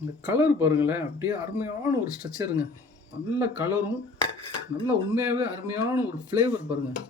இந்த கலர் பாருங்களேன் அப்படியே அருமையான ஒரு ஸ்ட்ரக்சருங்க நல்ல கலரும் நல்ல உண்மையாகவே அருமையான ஒரு ஃப்ளேவர் பாருங்கள்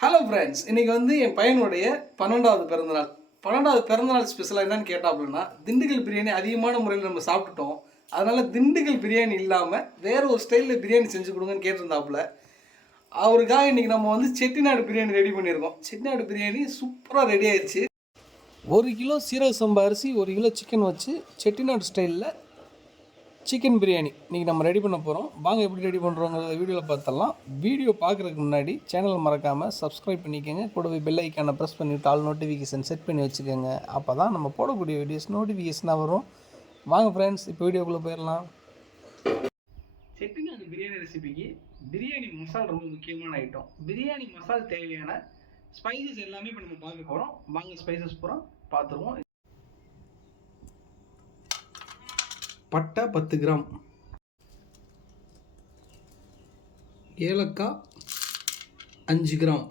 ஹலோ ஃப்ரெண்ட்ஸ் இன்றைக்கி வந்து என் பையனுடைய பன்னெண்டாவது பிறந்தநாள். பன்னெண்டாவது பிறந்தநாள் ஸ்பெஷலாக என்னன்னு கேட்டாப்புலன்னா திண்டுக்கல் பிரியாணி அதிகமான முறையில் நம்ம சாப்பிட்டுட்டோம். அதனால் திண்டுக்கல் பிரியாணி இல்லாமல் வேறு ஒரு ஸ்டைலில் பிரியாணி செஞ்சு கொடுங்கன்னு கேட்டிருந்தாப்புல. அவருக்காக இன்றைக்கி நம்ம வந்து செட்டிநாடு பிரியாணி ரெடி பண்ணியிருக்கோம். செட்டிநாடு பிரியாணி சூப்பராக ரெடி ஆயிடுச்சு ஒரு கிலோ சீரக சம்பா அரிசி ஒரு கிலோ சிக்கன் வச்சு செட்டிநாடு ஸ்டைலில் சிக்கன் பிரியாணி. இன்றைக்கி நம்ம ரெடி பண்ண போகிறோம் வாங்க எப்படி ரெடி பண்ணுறோங்கிறத வீடியோவில் பார்த்துடலாம். வீடியோ பார்க்குறதுக்கு முன்னாடி சேனல் மறக்காமல் சப்ஸ்கிரைப் பண்ணிக்கோங்க. கூடவே பெல் ஐக்கானை ப்ரெஸ் பண்ணிவிட்டு ஆல் நோட்டிஃபிகேஷன் செட் பண்ணி வச்சுக்கோங்க. அப்போ தான் நம்ம போடக்கூடிய வீடியோஸ் நோட்டிஃபிகேஷனாக வரும். வாங்க ஃப்ரெண்ட்ஸ் இப்போ வீடியோக்குள்ளே போயிடலாம். செட்டிநாடு பிரியாணி ரெசிபிக்கு பிரியாணி மசால் ரொம்ப முக்கியமான ஐட்டம் பிரியாணி மசால் தேவையான ஸ்பைசஸ் எல்லாமே இப்போ நம்ம பார்க்க போகிறோம் வாங்க ஸ்பைசஸ் பூரா பார்த்துருவோம். பட்டை பத்து கிராம். ஏலக்காய் அஞ்சு கிராம்.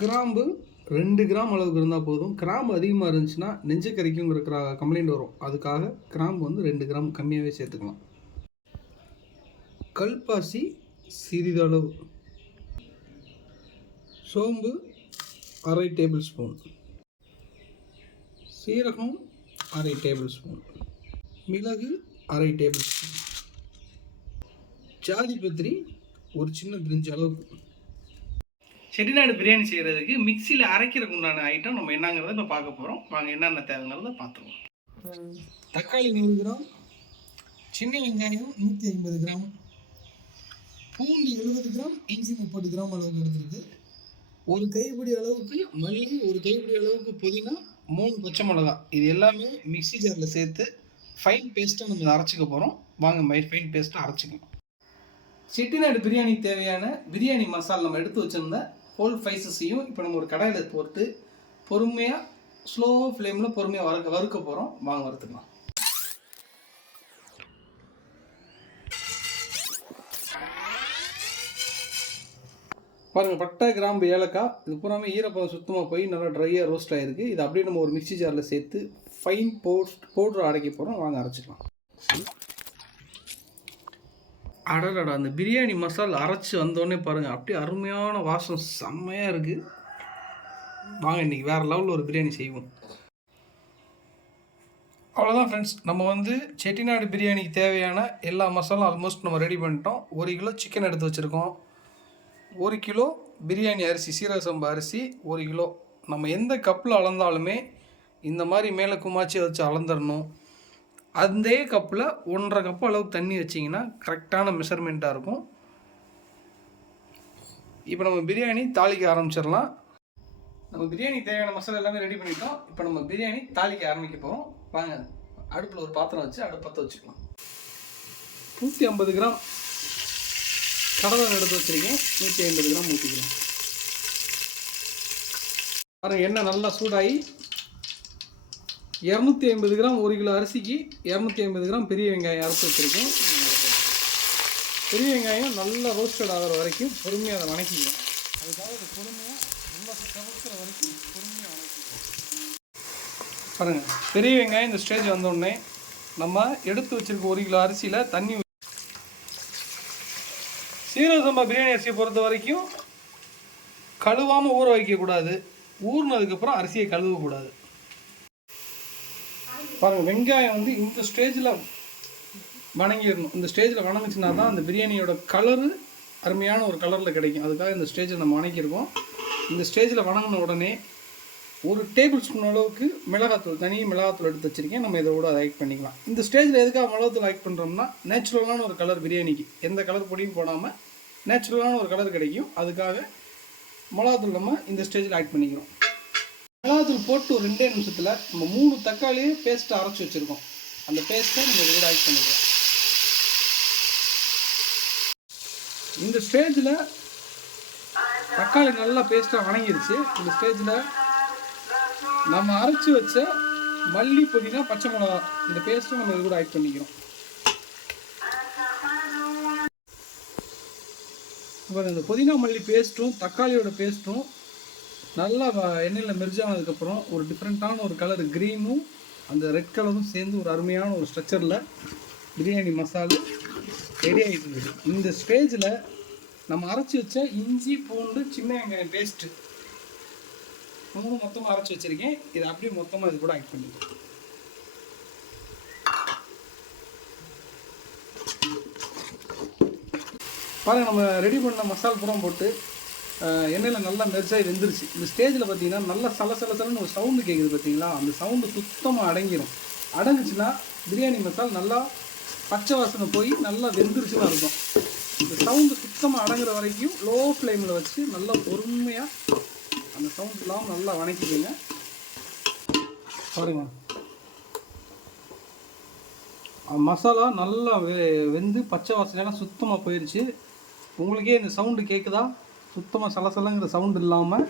கிராம்பு ரெண்டு கிராம் அளவுக்கு இருந்தால் போதும். கிராம்பு அதிகமாக இருந்துச்சுன்னா நெஞ்சு கறிக்குங்கிற கம்ப்ளைண்ட் வரும். அதுக்காக கிராம்பு வந்து ரெண்டு கிராம் கம்மியாகவே சேர்த்துக்கலாம். கல்பாசி சிறிதளவு. சோம்பு அரை டேபிள் ஸ்பூன். சீரகம் அரை டேபிள் ஸ்பூன். மிளகு அரை டேபிள் ஸ்பூன். ஜாதி பத்திரி ஒரு சின்ன பிரிஞ்சு அளவுக்கு செட்டிநாடு பிரியாணி செய்கிறதுக்கு மிக்சியில் அரைக்கிறதுக்கு உண்டான ஐட்டம் நம்ம என்னங்கிறத இப்போ பார்க்க போகிறோம் வாங்க என்னென்ன தேவைங்கிறத பார்த்துருவோம் தக்காளி நூறு கிராம் சின்ன வெங்காயம் நூற்றி ஐம்பது கிராம். பூண்டு எழுபது கிராம் இஞ்சி முப்பது கிராம் அளவுக்கு எடுத்துருக்கு. ஒரு கைப்பிடி அளவுக்கு மல்லி ஒரு கைப்பிடி அளவுக்கு புதினா மூணு பச்சை மிளகா. இது எல்லாமே மிக்ஸி ஜாரில் சேர்த்து ஃபைன் பேஸ்ட்டை நம்ம அரைச்சிக்க போகிறோம் வாங்க மை ஃபைன் பேஸ்ட்டை அரைச்சிக்கணும் செட்டிநாடு பிரியாணி தேவையான பிரியாணி மசாலா நம்ம எடுத்து வச்சுருந்த ஹோல் ஸ்பைசஸையும் இப்போ நம்ம ஒரு கடாயில் போட்டு பொறுமையாக ஸ்லோ ஃப்ளேமில் பொறுமையாக வறுக்க வறுக்க போகிறோம் வாங்க வறுத்துக்கலாம். பாருங்கள் பட்டை கிராம்பு ஏலக்காய் இது பூராமே ஈரப்பதம் சுத்தமாக போய் நல்லா ட்ரையாக ரோஸ்ட் ஆகிருக்கு இது அப்படியே நம்ம ஒரு மிக்ஸி ஜாரில் சேர்த்து ஃபைன் போஸ்ட் பவுட்ரு அடைக்க போகிறோம் வாங்க அரைச்சிக்கலாம். அடடடா அந்த பிரியாணி மசாலா அரைச்சி வந்தோடனே பாருங்கள் அப்படியே அருமையான வாசம் செம்மையாக இருக்குது வாங்க இன்றைக்கி வேறு லெவலில் ஒரு பிரியாணி செய்வோம். அவ்வளோதான் ஃப்ரெண்ட்ஸ் நம்ம வந்து செட்டிநாடு பிரியாணிக்கு தேவையான எல்லா மசாலும் ஆல்மோஸ்ட் நம்ம ரெடி பண்ணிட்டோம். ஒரு கிலோ சிக்கன் எடுத்து வச்சுருக்கோம். ஒரு கிலோ பிரியாணி அரிசி சீரக சம்பா அரிசி ஒரு கிலோ. நம்ம எந்த கப்பில் அளந்தாலுமே இந்த மாதிரி மேலே குமாச்சி வச்சு அளந்துடணும் அதே கப்பில் ஒன்றரை கப்பு அளவுக்கு தண்ணி வச்சிங்கன்னா கரெக்டான மெஷர்மெண்ட்டாக இருக்கும். இப்போ நம்ம பிரியாணி தாளிக்க ஆரம்பிச்சிடலாம். நம்ம பிரியாணி தேவையான மசாலா எல்லாமே ரெடி பண்ணிட்டோம். இப்போ நம்ம பிரியாணி தாளிக்க ஆரம்பிக்க போகிறோம் வாங்க அடுப்பில் ஒரு பாத்திரம் வச்சு அடுப்பு பற்ற வச்சுக்கலாம். நூற்றி ஐம்பது கிராம் கடலை எடுத்து வச்சுருக்கேன். நூற்றி ஐம்பது கிராம் ஊற்றிக்கலாம் பாருங்கள் எண்ணெய் நல்லா சூடாகி இரநூத்தி ஐம்பது கிராம் ஒரு கிலோ அரிசிக்கு இரநூத்தி ஐம்பது கிராம் பெரிய வெங்காயம் அரைச்சி வச்சுருக்கேன். பெரிய வெங்காயம் நல்லா ரோஸ்டட் ஆகிற வரைக்கும் பொறுமையாக அதை வணக்கிக்கலாம் அதுக்காக அது பொறுமையாக நல்லா சமைக்கிற வரைக்கும் பொறுமையாக வணக்கிக்கலாம் பாருங்கள் பெரிய வெங்காயம் இந்த ஸ்டேஜ் வந்தோடனே நம்ம எடுத்து வச்சுருக்க ஒரு கிலோ அரிசியில் தண்ணி சீரக சம்பா பிரியாணி அரிசியை பொறுத்த வரைக்கும் கழுவாமல் ஊற வைக்கக்கூடாது ஊறினதுக்கப்புறம் அரிசியை கழுவக்கூடாது பாருங்கள் வெங்காயம் வந்து இந்த ஸ்டேஜில் வணங்கிடணும். இந்த ஸ்டேஜில் வணங்குச்சுன்னா தான் அந்த பிரியாணியோட கலரு அருமையான ஒரு கலரில் கிடைக்கும். அதுக்காக இந்த ஸ்டேஜில் நம்ம வணங்கியிருக்கோம் இந்த ஸ்டேஜில் வணங்கின உடனே ஒரு டேபிள் ஸ்பூன் அளவுக்கு மிளகாத்தூள் தனி மிளகாத்தூள் எடுத்து வச்சிருக்கேன். நம்ம இதை கூட ஆட் பண்ணிக்கலாம். இந்த ஸ்டேஜில் எதுக்காக மிளகாத்தூள் ஆட் பண்ணுறோம்னா நேச்சுரலான ஒரு கலர் பிரியாணிக்கு. எந்த கலர் பொடியும் போடாமல் நேச்சுரலான ஒரு கலர் கிடைக்கும். அதுக்காக மிளகாத்தூள் நம்ம இந்த ஸ்டேஜில் ஆட் பண்ணிக்கிறோம். மிளகாத்தூள் போட்டு ஒரு ரெண்டே நிமிஷத்தில் நம்ம மூணு தக்காளியை பேஸ்ட்டை அரைச்சி வச்சுருக்கோம். அந்த பேஸ்ட்டை நம்ம இதோட ஆட் பண்ணிக்கலாம். இந்த ஸ்டேஜில் தக்காளி நல்லா பேஸ்ட்டாக வணங்கிருச்சு. இந்த ஸ்டேஜில் நம்ம அரைச்சி வச்ச மல்லி புதினா பச்சை மிளகா. இந்த பேஸ்ட்டும் நம்ம இது கூட ஆட் பண்ணிக்கிறோம். இப்போ இந்த புதினா மல்லி பேஸ்ட்டும் தக்காளியோட பேஸ்ட்டும் நல்லா எண்ணெயில் மெர்ஜானதுக்கப்புறம் ஒரு டிஃப்ரெண்ட்டான ஒரு கலர் க்ரீனும் அந்த ரெட் கலரும் சேர்ந்து ஒரு அருமையான ஒரு ஸ்ட்ரக்சரில் பிரியாணி மசாலா ரெடி ஆகிட்டு இருக்குது. இந்த ஸ்டேஜில் நம்ம அரைச்சி வச்ச இஞ்சி பூண்டு சின்ன வெங்காயம் பேஸ்ட்டு மூணு மொத்தமாக அரைச்சி வச்சுருக்கேன். இதை அப்படியே மொத்தமாக இது கூட ஆட் பண்ணிக்கலாம். பாருங்கள் நம்ம ரெடி பண்ண மசால் புறம் போட்டு எண்ணெயில் நல்லா மெர்ஜாகி வெந்துருச்சு. இந்த ஸ்டேஜில் பார்த்தீங்கன்னா நல்லா சல சலசலன்னு ஒரு சவுண்டு கேட்குது பார்த்தீங்களா அந்த சவுண்டு சுத்தமாக அடங்கிடும் அடங்குச்சுன்னா பிரியாணி மசால் நல்லா பச்சை வாசனை போய் நல்லா வெந்துருச்சுன்னு அர்த்தம். இந்த சவுண்டு சுத்தமாக அடங்குற வரைக்கும் லோ ஃப்ளேமில் வச்சு நல்லா பொறுமையாக அந்த சவுண்ட் இல்லாமல் நல்லா வணக்கிக்கோங்க. பாருங்க. மசாலா நல்லா வெ வெந்து பச்சை வாசலாம் சுத்தமாக போயிடுச்சு உங்களுக்கே இந்த சவுண்டு கேட்குதா சுத்தமாக சலசலங்கிற சவுண்டு இல்லாமல்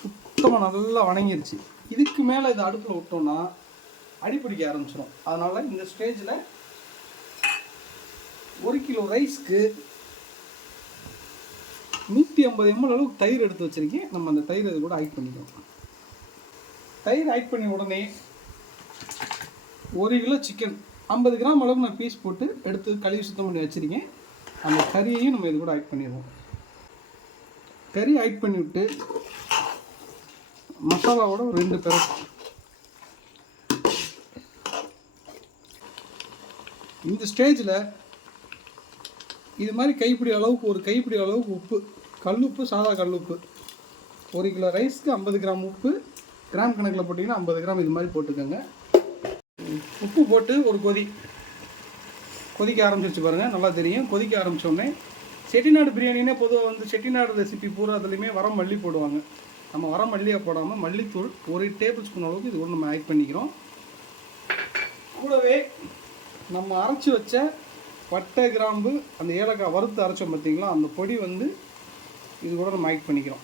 சுத்தமாக நல்லா வணங்கிருச்சு. இதுக்கு மேலே இதை அடுப்பில் விட்டோம்னா அடிப்பிடிக்க ஆரம்பிச்சிடும் அதனால் இந்த ஸ்டேஜில் ஒரு கிலோ ரைஸ்க்கு ஐம்பது எம்எல் அளவுக்கு தயிர் எடுத்து வச்சுருக்கேன். நம்ம அந்த தயிர் இது கூட ஆட் பண்ணிக்கலாம். தயிர் ஆட் பண்ணி உடனே ஒரு கிலோ சிக்கன் ஐம்பது கிராம் அளவுக்கு நான் பீஸ் போட்டு எடுத்து கழுவி சுத்தம் பண்ணி வச்சுருக்கேன். அந்த கறியையும் நம்ம இது கூட ஆட் பண்ணிடுவோம் கறி ஆட் பண்ணி விட்டு மசாலாவோட ஒரு ரெண்டு பேரும் இந்த ஸ்டேஜில் இது மாதிரி கைப்பிடி அளவுக்கு ஒரு கைப்பிடி அளவுக்கு உப்பு கல்லுப்பு சாதா கல்லுப்பு. ஒரு கிலோ ரைஸ்க்கு ஐம்பது கிராம் உப்பு. கிராம் கணக்கில் போட்டிங்கன்னா ஐம்பது கிராம் இது மாதிரி போட்டுக்கோங்க. உப்பு போட்டு ஒரு கொதி. கொதிக்க ஆரம்பிச்சிருச்சு பாருங்கள் நல்லா தெரியும். கொதிக்க ஆரம்பிச்ச உடனே செட்டிநாடு பிரியாணினே பொதுவாக வந்து செட்டிநாடு ரெசிபி பூரா அதுலேயுமே வரம் மல்லி போடுவாங்க. நம்ம வர மல்லியாக போடாமல் மல்லித்தூள் ஒரு டேபிள் ஸ்பூன் அளவுக்கு இது கூட நம்ம ஆட் பண்ணிக்கிறோம். கூடவே நம்ம அரைச்சி வச்ச பட்டை கிராம்பு அந்த ஏலக்காய் வறுத்து அரைச்சோம் பார்த்தீங்களா அந்த பொடி வந்து இது கூட நம்ம ஆக்ட் பண்ணிக்கிறோம்.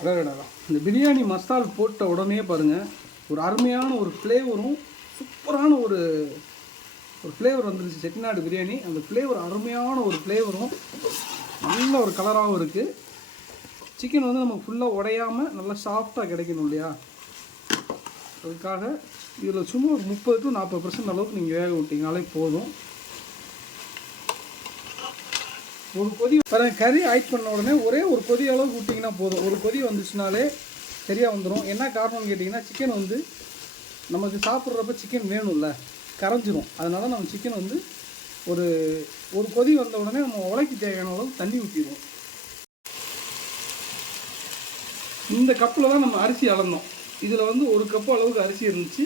அடடடா இந்த பிரியாணி மசால் போட்ட உடனே பாருங்கள் ஒரு அருமையான ஒரு ஃப்ளேவரும் சூப்பரான ஒரு ஒரு ஃப்ளேவர் வந்துருச்சு. செட்டிநாடு பிரியாணி. அந்த ஃப்ளேவர் அருமையான ஒரு ஃப்ளேவரும் நல்ல ஒரு கலராகவும் இருக்குது சிக்கன் வந்து நமக்கு ஃபுல்லாக உடையாமல் நல்லா சாஃப்டாக கிடைக்கணும் இல்லையா? அதுக்காக இதில் சும்மா ஒரு முப்பது டு நாற்பது பர்சன்ட் அளவுக்கு நீங்கள் வேக விட்டீங்கனாலே போதும். ஒரு கொதி பாருங்கள் கறி ஆட் பண்ண உடனே ஒரே ஒரு கொதி அளவுக்கு விட்டிங்கன்னா போதும். ஒரு கொதி வந்துச்சுனாலே சரியாக வந்துடும் என்ன காரணம்னு கேட்டிங்கன்னா சிக்கன் வந்து நமக்கு சாப்பிட்றப்ப சிக்கன் வேணும்ல கரைஞ்சிரும். அதனால் நம்ம சிக்கன் வந்து ஒரு ஒரு கொதி வந்த உடனே நம்ம உலைக்கு தேவையான அளவுக்கு தண்ணி ஊற்றிடுவோம் இந்த கப்பில் தான் நம்ம அரிசி அளந்தோம். இதில் வந்து ஒரு கப்பு அளவுக்கு அரிசி இருந்துச்சு.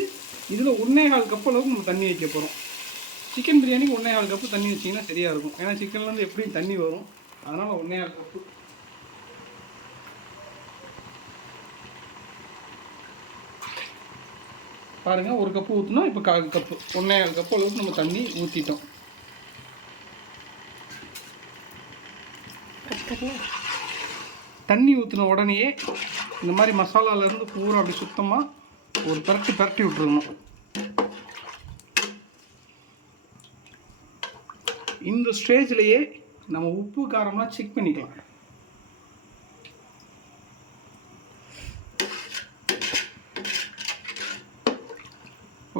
இதில் ஒன்றே கால் கப் அளவுக்கு நம்ம தண்ணி வைக்க போகிறோம் சிக்கன் பிரியாணிக்கு ஒன்றே கால் கப்பு தண்ணி வச்சிங்கன்னா சரியாக இருக்கும். ஏன்னா சிக்கன்லேருந்து எப்படியும் தண்ணி வரும். அதனால் ஒன்றே கால் கப்பு. பாருங்கள் ஒரு கப்பு ஊற்றினா இப்போ கால் கப்பு. ஒன்றே கால் கப்பு அளவுக்கு நம்ம தண்ணி ஊற்றிட்டோம் தண்ணி ஊற்றின உடனேயே இந்த மாதிரி மசாலாலேருந்து பூரா அப்படி சுத்தமாக ஒரு பரட்டி பரட்டி விட்டுருணும் இந்த ஸ்டேஜ்லேயே நம்ம உப்பு காரம்லாம் செக் பண்ணிக்கலாம்.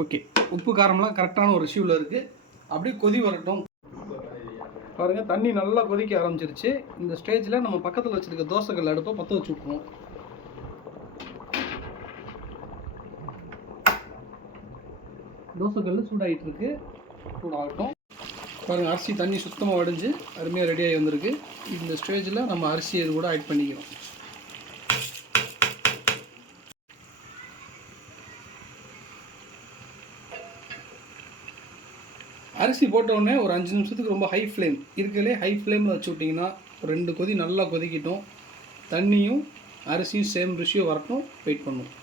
ஓகே உப்பு காரம்லாம் கரெக்டான ஒரு ஷியூவில் இருக்குது அப்படியே கொதி வரட்டும். பாருங்கள் தண்ணி நல்லா கொதிக்க ஆரம்பிச்சிருச்சு. இந்த ஸ்டேஜில் நம்ம பக்கத்தில் வச்சுருக்க தோசைகள் அடுப்பை பற்ற வச்சு விட்ருவோம் தோசைக்கல் சூடாகிட்டு இருக்கு சூடாகட்டும். பாருங்கள் அரிசி தண்ணி சுத்தமாக உடஞ்சி அருமையாக ரெடியாகி வந்திருக்கு. இந்த ஸ்டேஜில் நம்ம அரிசி இது கூட ஆட் பண்ணிக்கிறோம். அரிசி போட்டவுடனே ஒரு அஞ்சு நிமிஷத்துக்கு ரொம்ப ஹை ஃப்ளேம் இருக்கிறதுலே ஹை ஃப்ளேமில் வச்சு விட்டிங்கன்னா ரெண்டு கொதி நல்லா கொதிக்கட்டும். தண்ணியும் அரிசியும் சேம் ரிஷியோ வரட்டும். வெயிட் பண்ணுவோம்.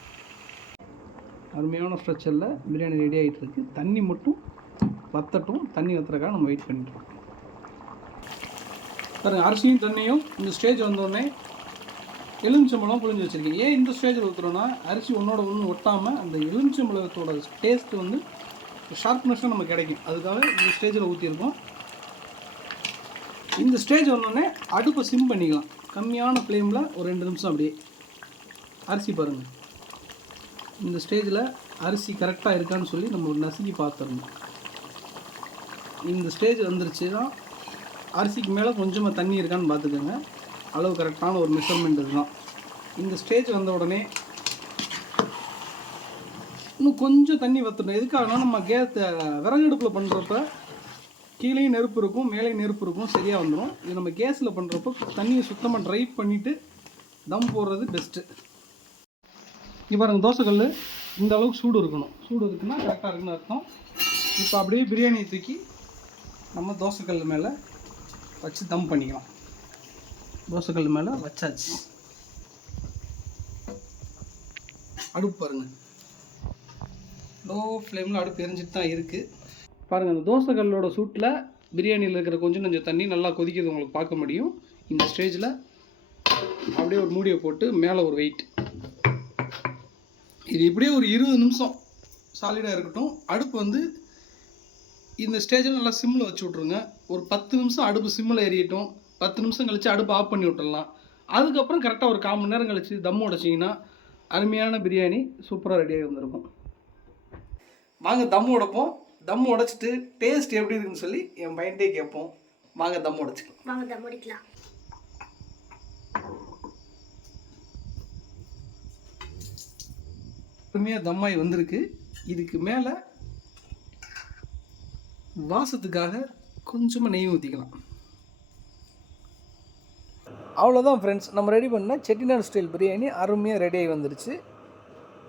அருமையான ஸ்ட்ரெச்சரில் பிரியாணி ரெடி ஆகிட்டு இருக்குது தண்ணி மட்டும் வத்தட்டும். தண்ணி வத்துறக்காக நம்ம வெயிட் பண்ணிட்டோம் பாருங்கள் அரிசியும் தண்ணியும் இந்த ஸ்டேஜ் வந்தோடனே எலுமிச்சம்பழம் புழிஞ்சு வச்சுருக்கேன் ஏன் இந்த ஸ்டேஜில் ஊற்றுறோன்னா அரிசி ஒன்றோட ஒன்று ஒட்டாமல் அந்த எலுமிச்சம்பழத்தோட டேஸ்ட் வந்து ஷார்ப்னஸும் நமக்கு கிடைக்கும். அதுக்காக இந்த ஸ்டேஜில் ஊற்றிருக்கோம் இந்த ஸ்டேஜ் வந்தோடனே அடுப்பை சிம் பண்ணிக்கலாம். கம்மியான ஃப்ளேமில் ஒரு ரெண்டு நிமிஷம் அப்படியே. அரிசி பாருங்கள் இந்த ஸ்டேஜில் அரிசி கரெக்டாக இருக்கான்னு சொல்லி நம்ம ஒரு நசுக்கி பார்த்துடணும் இந்த ஸ்டேஜ் வந்துருச்சுன்னா அரிசிக்கு மேலே கொஞ்சமாக தண்ணி இருக்கான்னு பார்த்துக்கோங்க அளவு கரெக்டான ஒரு மெஷர்மெண்ட் இதுதான். இந்த ஸ்டேஜ் வந்த உடனே இன்னும் கொஞ்சம் தண்ணி வற்றணும் எதுக்காகனா நம்ம கேஸ் விறகு அடுப்பில் பண்ணுறப்ப கீழேயும் நெருப்பு இருக்கும் மேலேயும் நெருப்பு இருக்கும் சரியாக வந்துடும் இது நம்ம கேஸில் பண்ணுறப்போ தண்ணியை சுத்தமாக ட்ரை பண்ணிவிட்டு தம் போடுறது பெஸ்ட்டு இங்கே பாருங்கள் தோசைக்கல் இந்த அளவுக்கு சூடு இருக்கணும். சூடு இருக்குன்னா கரெக்டாக இருக்குன்னு அர்த்தம். இப்போ அப்படியே பிரியாணியை தூக்கி நம்ம தோசைக்கல் மேலே வச்சு தம் பண்ணிக்கலாம். தோசைக்கல் மேலே வச்சாச்சு. அடுப்பு பாருங்கள் லோ ஃப்ளேமில் அடுப்பு எரிஞ்சிட்டு தான் இருக்குது பாருங்கள் அந்த தோசைக்கல்லோட சூட்டில் பிரியாணியில் இருக்கிற கொஞ்சம் கொஞ்சம் தண்ணி நல்லா கொதிக்கிறது உங்களுக்கு பார்க்க முடியும். இந்த ஸ்டேஜில் அப்படியே ஒரு மூடியை போட்டு மேலே ஒரு வெயிட் இது இப்படியே ஒரு இருபது நிமிஷம் சாலிடாக இருக்கட்டும். அடுப்பு வந்து இந்த ஸ்டேஜில் நல்லா சிம்மில் வச்சு விட்ருங்க ஒரு பத்து நிமிஷம் அடுப்பு சிம்மில் எரியட்டும் பத்து நிமிஷம் கழித்து அடுப்பு ஆஃப் பண்ணி விட்டுடலாம். அதுக்கப்புறம் கரெக்டாக ஒரு கால் மணி நேரம் கழித்து தம் உடைச்சிங்கன்னா அருமையான பிரியாணி சூப்பராக ரெடியாகி வந்திருக்கும். வாங்க தம் உடைப்போம். தம் உடைச்சிட்டு டேஸ்ட் எப்படி இருக்குன்னு சொல்லி என் பையன்ட்டே கேட்போம். வாங்க தம் உடைச்சிக்கலாம். வாங்க தம் உடைக்கலாம். அருமையாக தம்மாய் வந்திருக்கு. இதுக்கு மேலே வாசத்துக்காக கொஞ்சமாக நெய் ஊற்றிக்கலாம் அவ்வளோதான் ஃப்ரெண்ட்ஸ் நம்ம ரெடி பண்ண செட்டிநாடு ஸ்டைல் பிரியாணி அருமையாக ரெடியாகி வந்துருச்சு.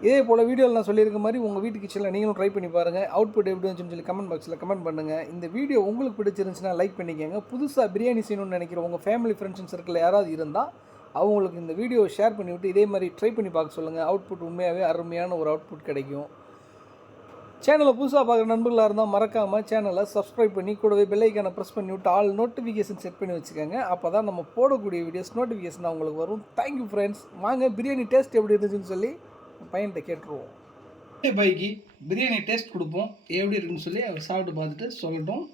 இதே போல் வீடியோவில் நான் சொல்லியிருக்க மாதிரி உங்கள் வீட்டு கிச்சனில் நீங்களும் ட்ரை பண்ணி பாருங்கள் அவுட்புட் எப்படி வந்துச்சுன்னு சொல்லி கமெண்ட் பாக்ஸில் கமெண்ட் பண்ணுங்கள் இந்த வீடியோ உங்களுக்கு பிடிச்சிருந்துச்சுன்னா லைக் பண்ணிக்கோங்க. புதுசாக பிரியாணி செய்யணும்னு நினைக்கிற உங்கள் ஃபேமிலி ஃப்ரெண்ட்ஸ் சர்க்கிளில் யாராவது இருந்தால் அவங்களுக்கு இந்த வீடியோ ஷேர் பண்ணிவிட்டு இதே மாதிரி ட்ரை பண்ணி பார்க்க சொல்லுங்கள் அவுட்புட் உண்மையாகவே அருமையான ஒரு அவுட்புட் கிடைக்கும். சேனலை புதுசாக பார்க்குற நண்பர்களாக இருந்தால் மறக்காமல் சேனலை சப்ஸ்கிரைப் பண்ணி கூடவே பெல்லைக்கான ப்ரெஸ் பண்ணி விட்டு ஆல் நோட்டிஃபிகேஷன் செட் பண்ணி வச்சுக்கோங்க. அப்போ தான் நம்ம போடக்கூடிய வீடியோஸ் நோட்டிஃபிகேஷன் அவங்களுக்கு வரும். தேங்க்யூ ஃப்ரெண்ட்ஸ் வாங்க பிரியாணி டேஸ்ட் எப்படி இருந்துச்சுன்னு சொல்லி பையன்கிட்ட கேட்டுருவோம். பைக்கு பிரியாணி டேஸ்ட் கொடுப்போம். எப்படி இருக்குன்னு சொல்லி அவர் சாப்பிட்டு பார்த்துட்டு சொல்லட்டும்.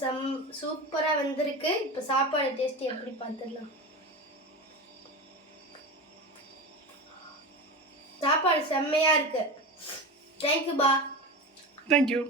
சம் சூப்பரா வந்திருக்கு. இப்போ சாப்பாடு டேஸ்ட் எப்படி பார்த்துடலாம் சாப்பாடு செம்மையா இருக்கு. தேங்க்யூ பா. தேங்க்யூ